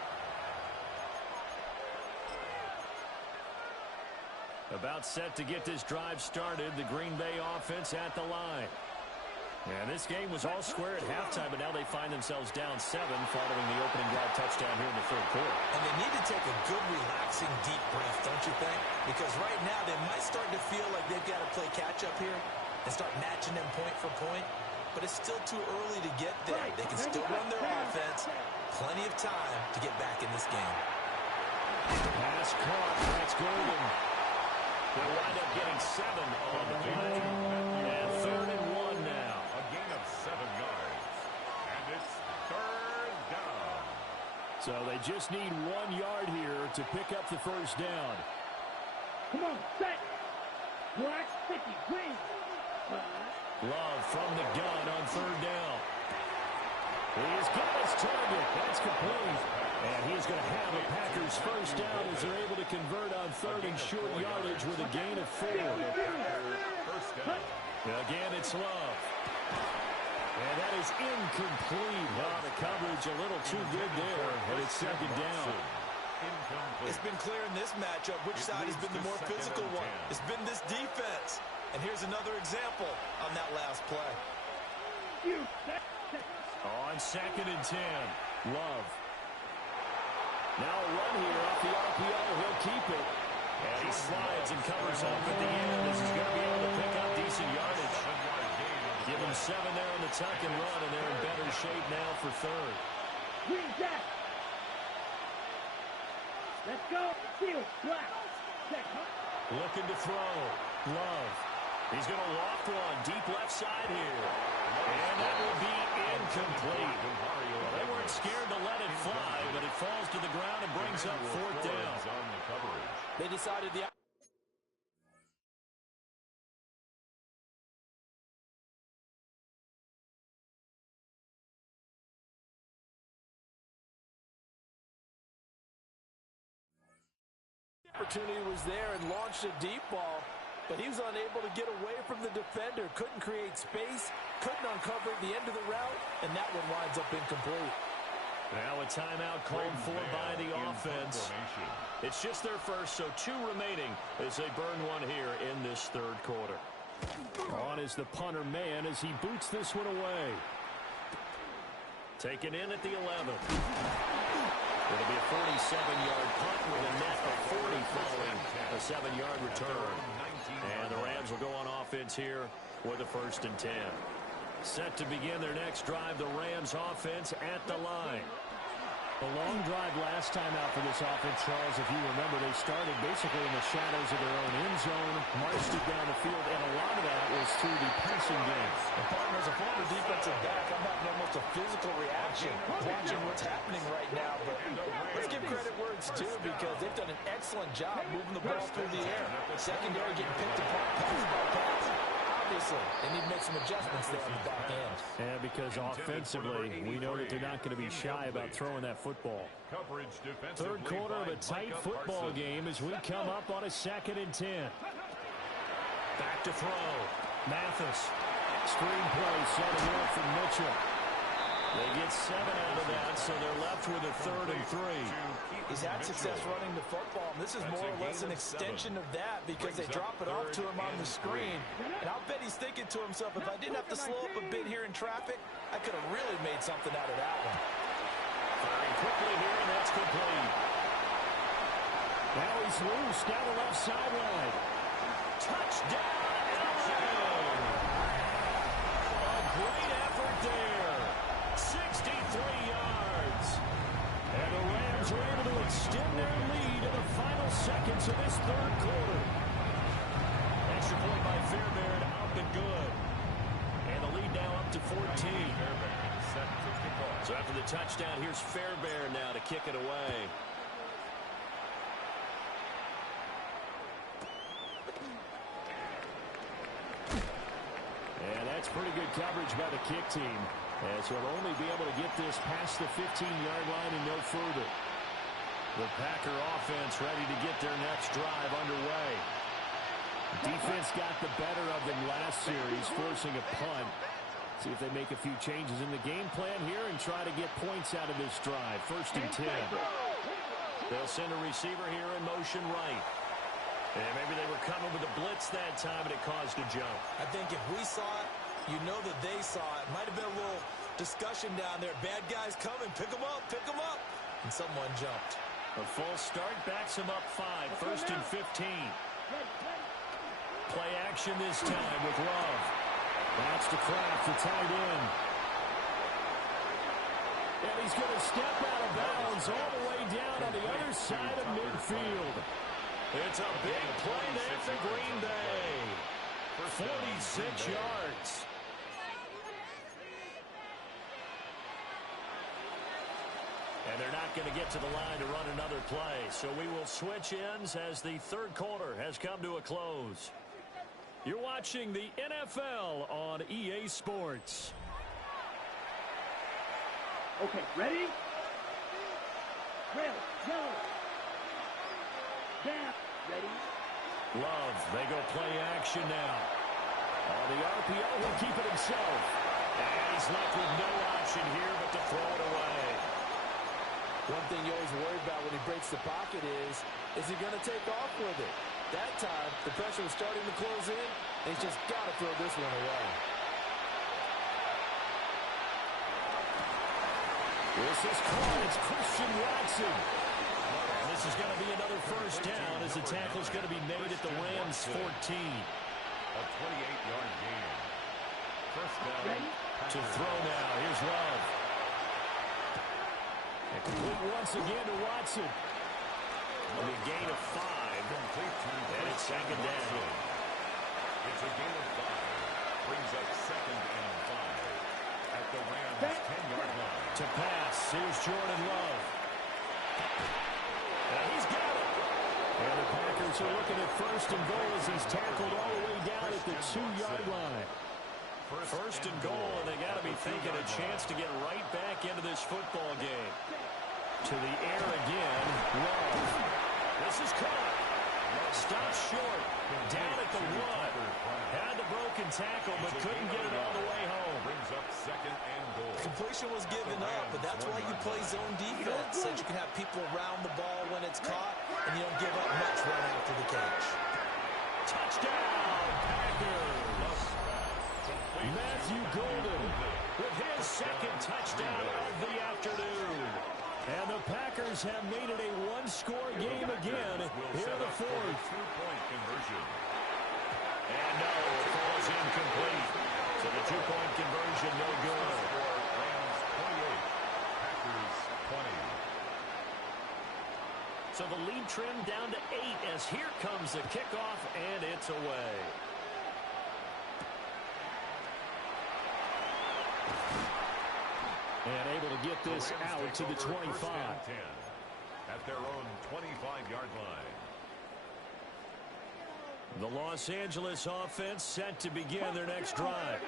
About set to get this drive started. The Green Bay offense at the line. And this game was all square at halftime, but now they find themselves down 7 following the opening drive touchdown here in the third quarter. And they need to take a good, relaxing, deep breath, don't you think? Because right now they might start to feel like they've got to play catch-up here and start matching them point for point. But it's still too early to get there. They can still run their offense. Plenty of time to get back in this game. Pass caught. That's Golden. They'll wind up getting 7 on the play. And 3rd and 1 now. A gain of 7 yards. And it's 3rd down. So they just need 1 yard here to pick up the first down. Come on, set. Black, sticky, green. Love from the gun on 3rd down. He's got his target. That's complete. And he's going to have a Packers first down as they're able to convert on 3rd and short yardage with a gain of 4. Again, it's Love. And that is incomplete. Well, the coverage a little too good there, and it's 2nd down. It's been clear in this matchup which side has been the more physical one. It's been this defense. And here's another example on that last play. On 2nd and 10, Love. Now a run here off the RPO. He'll keep it. And he slides and covers up at the end. This is going to be able to pick up decent yardage. Give him 7 there in the tuck and run, and they're in better shape now for 3rd. Green jack. Let's go. Steal. Black. Looking to throw. Love. He's going to loft one deep left side here. And that will be incomplete. Well, they weren't scared to let it fly, but it falls to the ground and brings up 4th down. They decided the opportunity was there and launched a deep ball, but he was unable to get away from the defender, couldn't create space, couldn't uncover the end of the route, and that one winds up incomplete. Now a timeout called for by the offense. It's just their first, so 2 remaining as they burn one here in this 3rd quarter. On is the punter man as he boots this one away. Taken in at the 11. It'll be a 47-yard punt with a net of 40 following a 7-yard return. And the Rams will go on offense here with a 1st and 10. Set to begin their next drive, the Rams offense at the line. The long drive last time out for this offense, Charles, if you remember, they started basically in the shadows of their own end zone, marched it down the field, and a lot of that was through the passing game. And partner, as a former defensive back, I'm having almost a physical reaction watching what's happening right now. But let's give credit where it's due, because they've done an excellent job moving the ball through the air. Secondary getting picked apart, pass by pass. Obviously, they need to make some adjustments there on the back end. Yeah, because offensively, we know that they're not going to be shy about throwing that football. Third quarter of a tight football game as we come up on a 2nd and 10. Back to throw. Mathis. Screenplay setting up from Mitchell. They get 7 out of that, so they're left with a 3rd and 3. He's had success running the football, and this is more or less an extension of that, because they drop it off to him on the screen. And I'll bet he's thinking to himself, if I didn't have to slow up a bit here in traffic, I could have really made something out of that one. Firing quickly here, and that's complete. Now he's loose down the left sideline. Touchdown, Allen! A great effort there. 63 yards. And the Rams are able to extend their lead in the final seconds of this 3rd quarter. Extra point by Fairbairn, up and good. And the lead now up to 14. So after the touchdown, here's Fairbairn now to kick it away. And that's pretty good coverage by the kick team, as he'll only be able to get this past the 15-yard line and no further. The Packer offense ready to get their next drive underway. Defense got the better of them last series, forcing a punt. See if they make a few changes in the game plan here and try to get points out of this drive. 1st and 10. They'll send a receiver here in motion right. And maybe they were coming with a blitz that time, and it caused a jump. I think if we saw it, you know that they saw it. Might have been a little discussion down there. Bad guys coming. Pick them up. Pick them up. And someone jumped. A false start backs him up 5. 1st and 15. Play action this time with Love. That's to Kraft, the tight end. And he's going to step out of bounds all the way down on the other side of midfield. It's a big play there for Green Bay. 46 yards. And they're not going to get to the line to run another play. So we will switch ends as the 3rd quarter has come to a close. You're watching the NFL on EA Sports. Okay, ready? Red, yellow. Down, ready? Love, they go play action now. On the RPO, he'll keep it himself. And he's left with no option here but to throw it away. One thing you always worry about when he breaks the pocket is he going to take off with it? That time, the pressure was starting to close in, and he's just got to throw this one away. This is caught. It's Christian Watson. And this is going to be another 1st down as the tackle's going to be made at the Rams 14. A 28-yard gain. 1st down. To throw now. Here's Love. And complete once again to Watson. And a gain of 5. And it's 2nd down. It's a gain of 5. Brings up 2nd and 5. At the Rams 10-yard line. To pass. Here's Jordan Love. And he's got it. And the Packers are looking at 1st and goal as he's tackled all the way down at the 2-yard line. 1st and goal, and they got to be thinking a chance to get right back into this football game. To the air again. Love. This is caught. Stopped short. Down at the 1. Had the broken tackle, but couldn't get it all the way home. Brings up 2nd and goal. Completion was given up, but that's why you play zone defense, so that you can have people around the ball when it's caught, and you don't give up much run after the catch. Touchdown, Packers! Matthew Golden with his 2nd touchdown of the afternoon. And the Packers have made it a 1-score game again here in the 4th. Two-point conversion. And no, it falls incomplete. So the two-point conversion, no good. Rams 28, Packers 20. So the lead trimmed down to 8 as here comes the kickoff, and it's away. And able to get this out to the 25. First and 10 at their own 25-yard line. The Los Angeles offense set to begin their next drive.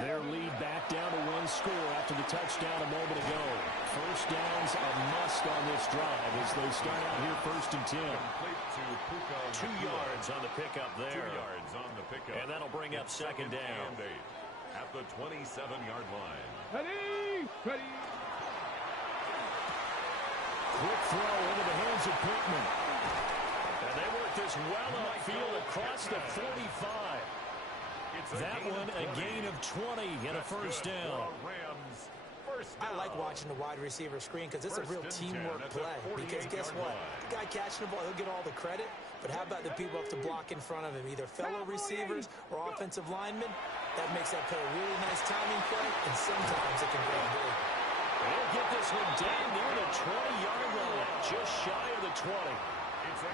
Their lead back down to 1 score after the touchdown a moment ago. First downs a must on this drive as they start out here first and 10. Complete to Puka 2 yards on the pickup 2 there. yards on the pickup. And that'll bring up second down. And 8 at the 27-yard line. Ready? Ready? Quick throw into the hands of Pittman. And they work this well upfield across the 45. That one a gain of 20 and a first down. I like watching the wide receiver screen because it's a real teamwork play. Because guess what? The guy catching the ball, he'll get all the credit. But how about the people up to block in front of him, either fellow receivers or offensive linemen? That makes that play a really nice timing play, and sometimes it can break big. They'll get this one down near the 20-yard line, just shy of the 20.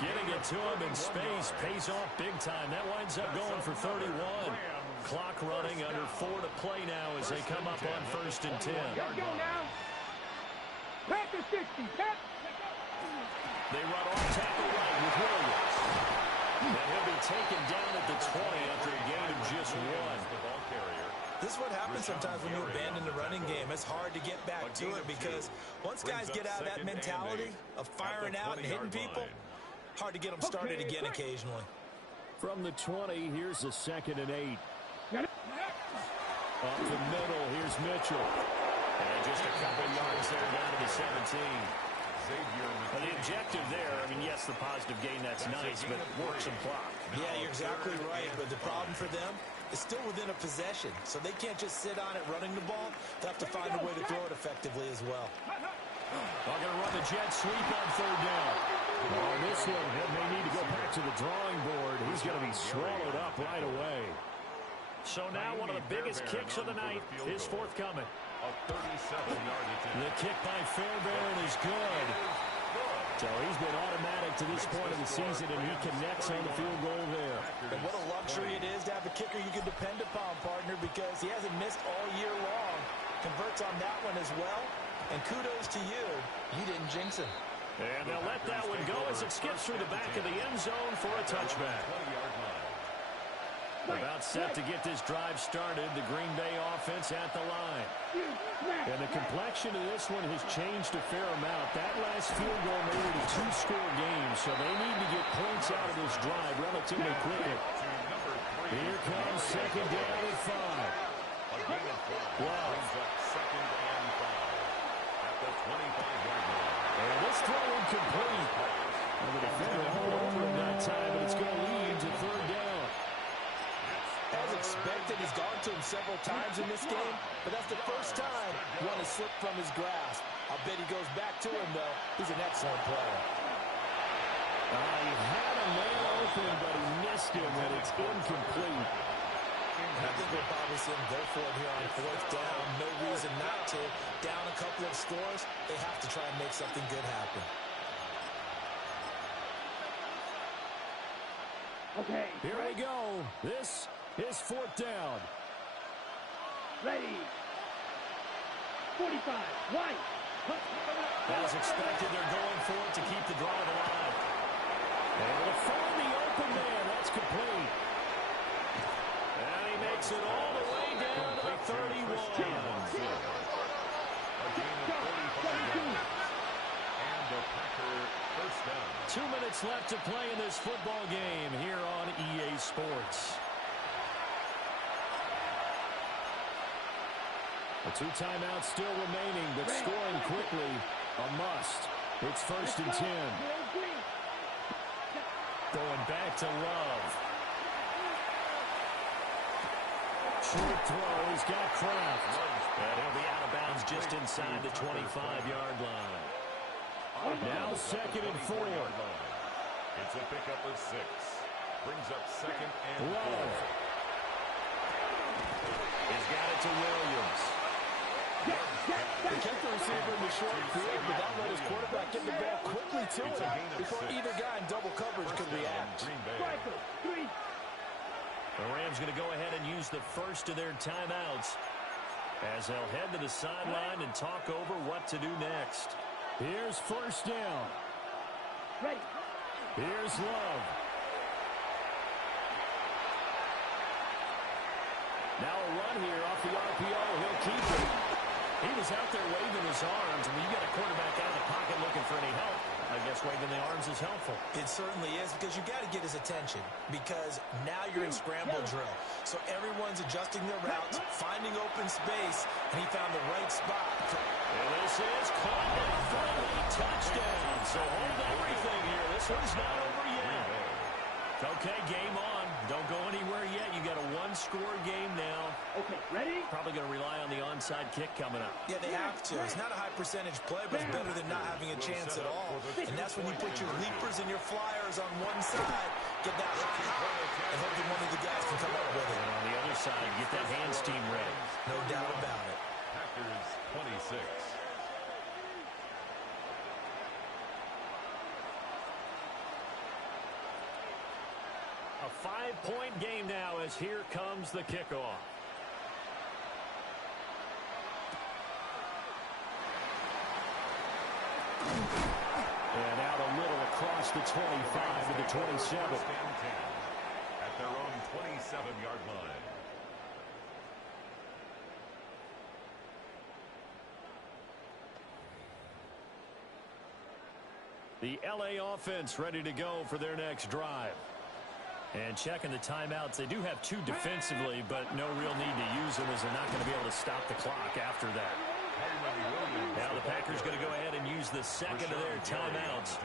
Getting it to him in space pays off big time. That winds up going for 31. Clock running under 4 to play now as they come up on first and 10. Let's go now. Packers 60. They run off tackle right with Williams. And he'll be taken down at the 20 after a gain of just 1. This is what happens sometimes when you abandon the running game. It's hard to get back to it because once guys get out of that mentality of firing out and hitting people, hard to get them started again occasionally. From the 20, here's the 2nd and 8. Up the middle, here's Mitchell. And just a couple yards there down to the 17. And the objective there, I mean, yes, the positive gain, that's nice, but work some clock. Yeah, you're exactly right, but the problem for them is still within a possession, so they can't just sit on it running the ball. They have to find a way to throw it effectively as well. They're going to run the jet sweep on 3rd down. On this one, he may need to go back to the drawing board. He's going to be swallowed up right away. So now one of the biggest kicks of the night is forthcoming. A 37-yard attempt. The kick by Fairbairn is good. So he's been automatic to this point of the season, and he connects on the field goal there. And what a luxury it is to have a kicker you can depend upon, partner, because he hasn't missed all year long. Converts on that one as well. And kudos to you. You didn't jinx him. And they'll let that one go as it skips through the back of the end zone for a touchback. About set to get this drive started, the Green Bay offense at the line. And the complexion of this one has changed a fair amount. That last field goal made it a 2-score game, so they need to get points out of this drive relatively quickly. Here comes 2nd down and 5. Wow. And this throw incomplete. And the defender held over him that time, but it's going to lead to 3rd down. As expected, he's gone to him several times in this game, but that's the first time one has slipped from his grasp. I'll bet he goes back to him, though. He's an excellent player. He had a man open, but he missed him, and it's incomplete. And I think we'll probably see him go for it here on 4th down. No reason not to. Down a couple of scores, they have to try and make something good happen. Okay. Here we go. This is 4th down. Ready. 45. White. As expected, they're going for it to keep the drive alive. And they'll find the open man. That's complete. And he makes it all the way down to the 31. And the Packer first down. 2 minutes left to play in this football game here on EA Sports. The 2 timeouts still remaining, but scoring quickly, a must. It's 1st and 10. Going back to Love. Short throw, he's got Kraft. And he'll be out of bounds just inside the 25-yard line. Now 2nd and 4. It's a pickup of 6. Brings up 2nd and 4. Love. He's got it to Williams. He kept the receiver in the short field, but that let his quarterback get the ball quickly to him before either guy in double coverage could react. The Rams going to go ahead and use the first of their timeouts as they'll head to the sideline and talk over what to do next. Here's first down. Here's Love. Now a run here off the RPO. He'll keep it. He was out there waving his arms. When you get a quarterback out of the pocket looking for any help, I guess waving the arms is helpful. It certainly is, because you got to get his attention, because now you're in scramble drill. So everyone's adjusting their routes, finding open space, and he found the right spot. And this is caught for a touchdown. So hold everything here. This one's not over yet. Okay, game on. Don't go anywhere yet. You got a one-score game now. Okay, ready? Probably going to rely on the onside kick coming up. Yeah, they have to. It's not a high-percentage play, but it's better than not having a chance at all. And that's when you put your leapers and your flyers on one side, get that high, and hope that one of the guys can come up with it. And on the other side, get that hands team ready. No doubt about it. Packers 26. A 5-point game now as here comes the kickoff. And out a little across the 25 to the 27. At their own 27-yard line. The LA offense ready to go for their next drive. And checking the timeouts, they do have two defensively, but no real need to use them as they're not going to be able to stop the clock after that. Now the Packers going to go ahead and use the second of their timeouts,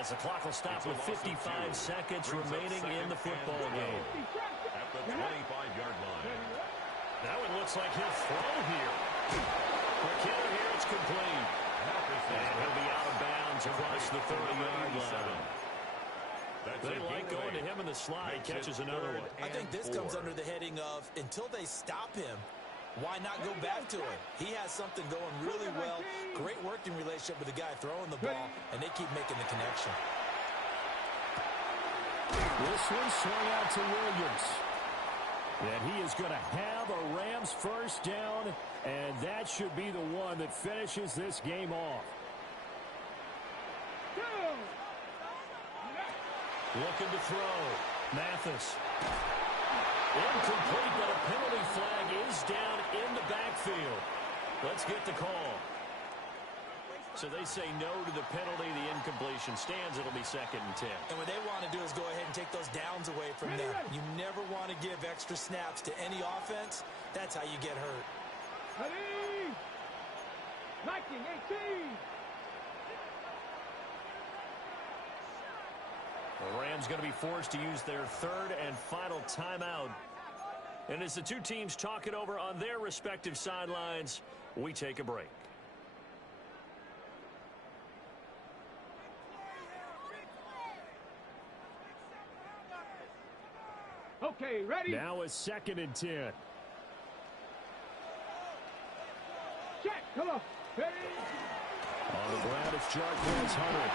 as the clock will stop with 55 seconds remaining in the football game. At the 25-yard line. That one looks like he'll throw here. McKinnon here, it's complete. And he'll be out of bounds across the 30-yard line. They like going to him in the slot. He catches another one. I think this comes under the heading of, until they stop him, why not go back to him? He has something going really well. Great working relationship with the guy throwing the ball, and they keep making the connection. This one swung out to Williams. And he is going to have a Rams first down, and that should be the one that finishes this game off. Looking to throw. Mathis. Incomplete, but a penalty flag is down in the backfield. Let's get the call. So they say no to the penalty. The incompletion stands. It'll be 2nd and 10. And what they want to do is go ahead and take those downs away from them. You never want to give extra snaps to any offense. That's how you get hurt. Ready? 19-18. The Rams going to be forced to use their third and final timeout. And as the two teams talk it over on their respective sidelines, we take a break. Okay, ready? Now a 2nd and 10. Check, come on. Ready? On the ground, it's Jarquez Hunter.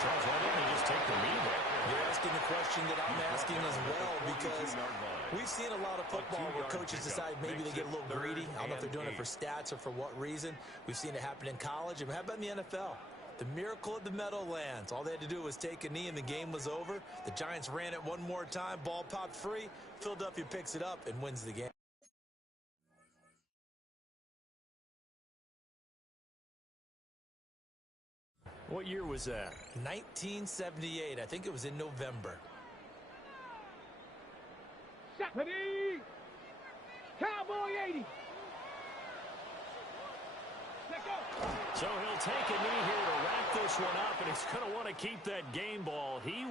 Charles, why didn't he just take the lead there? You're asking the question that I'm asking as well, because we've seen a lot of football where coaches decide maybe they get a little greedy. I don't know if they're doing it for stats or for what reason. We've seen it happen in college. And how about in the NFL? The miracle of the Meadowlands. All they had to do was take a knee and the game was over. The Giants ran it one more time. Ball popped free. Philadelphia picks it up and wins the game. What year was that? 1978. I think it was in November. Ready? Cowboy 80. Let go. So he'll take a knee here to wrap this one up, and he's going to want to keep that game ball. He